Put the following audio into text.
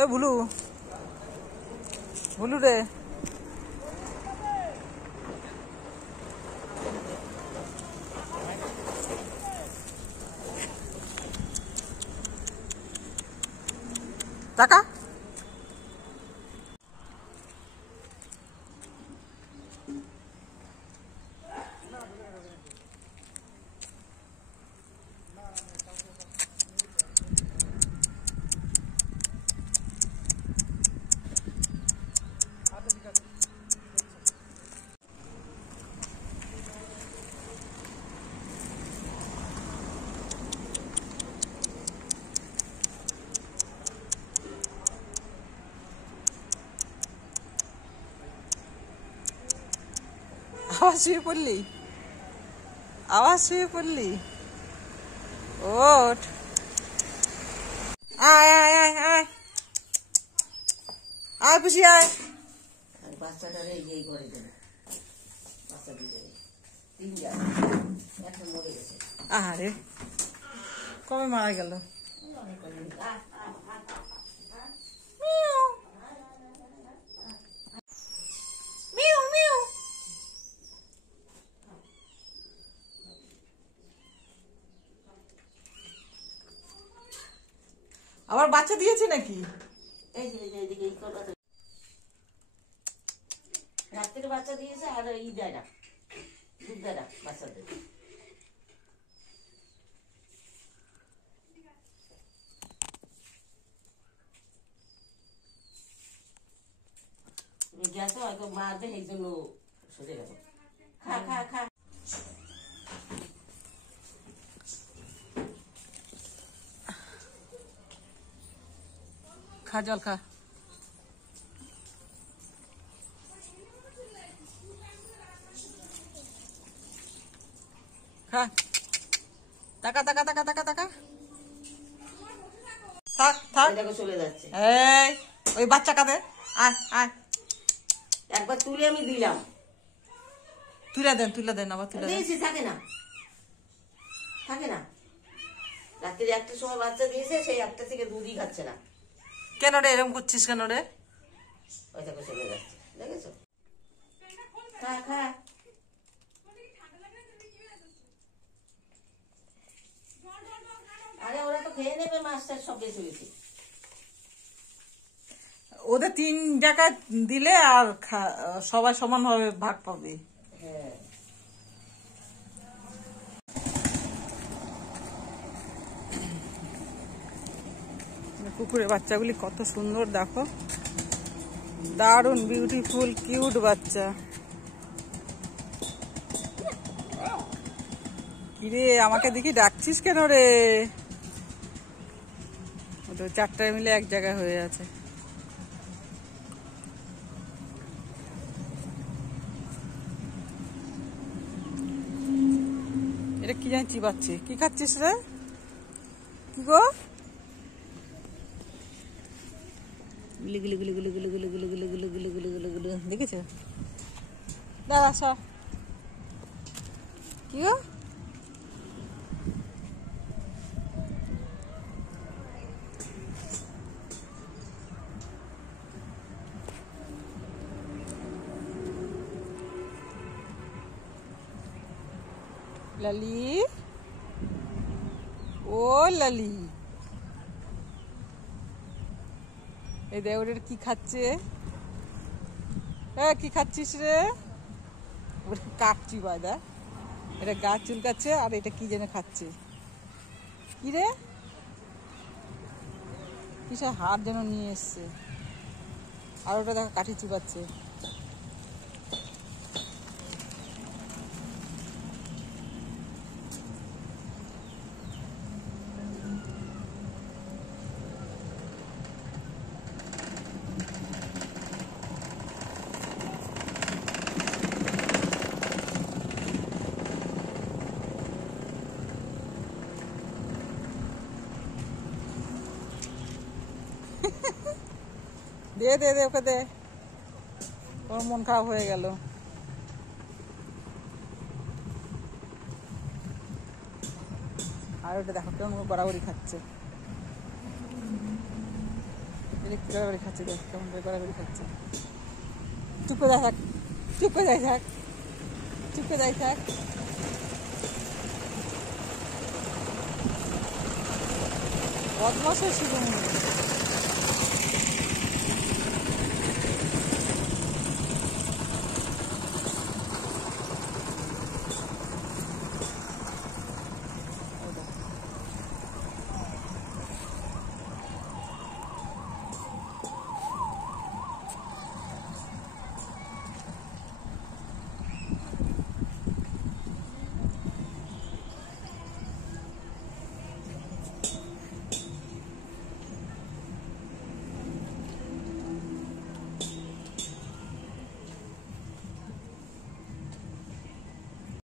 এ ভুলু ভুলু রে, টাকা আবার শুয়ে পড়লি, আবার শুয়ে পড়লি, ওঠ, আয় আয় আয় আয় আয় পুষি আয়। বাচ্চাটারে এই করে দেবে, বাচ্চা দিতে তিনটা একটা মরে গেছে। আরে কবে মারা গেল? আবার বাচ্চা দিয়েছে নাকি? রাত্রে বাচ্চা দিয়েছে আর ই দেয় না, দুধ দেয় না বাচ্চাদের। তুমি গেছো হয়তো মারবে, এই জন্য সরে গেল। খা খা খা, খা জল খা। খা, টাকা টাকা টাকা টাকা টাকা, থাক থাক, দেখো চলে যাচ্ছে। এই ওই বাচ্চা কাঁদে, আয় আয়, একবার তুলে আমি দিলাম, তুলে দেন আবার তুলে দেন। দিয়েছি, থাকে না থাকে না। রাত্রি একটার সময় বাচ্চা দিয়েছে, সেই একটা থেকে দুধই খাচ্ছে না। কেন রে এরকম করছিস কেন রে? ওই দেখো চলে যাচ্ছে, দেখেছো? খা খা, আরে ওরা তো খেয়ে নেবে, মাছটা সব বেঁচে গেছে। ওদের 3 জায়গায় দিলে আর সবাই সমানভাবে ভাগ পাবে। হ্যাঁ, কুকুরের বাচ্চাগুলি কত সুন্দর দেখো, দারুণ বিউটিফুল কিউট বাচ্চা। কিরে আমাকে দেখি ডাকছিস কেন রে? ওদের 4টায় মিলে এক জায়গায় হয়ে আছে। এটা কি জানি চিবাচ্ছে, কি খাচ্ছিস রে? কি গো? গুলি গুলি গুলি গুলি গুলি গুলি গুলি গুলি গুলি গুলি গুলি গুলি গুলি, দেখেছো? দাঁড়া সব কি গো? লালি, ও লালি, এই দেখ ওটা কি খাচ্ছে। কি খাচ্ছিস রে? ওটা কাটছি বাদা, এটা গাছ চুলকাচ্ছে আর এটা কি যেন খাচ্ছে। কি রে? কিসব হাত যেন নিয়ে এসছে, আর ওটা দেখো কাঠি চিবাচ্ছে। দে দে দে ওকে দে, ওর মন খারাপ হয়ে গেল। আর ওটা দেখো কেমন বরাবরই খাচ্ছে। দেখতে গড়াগড়ি খাচ্ছে, দেখ কেমন করে গড়াগড়ি খাচ্ছে। চুপ করে থাক, চুপ করে যাই থাক, চুপ করে যাই থাক। বদমাস শুরু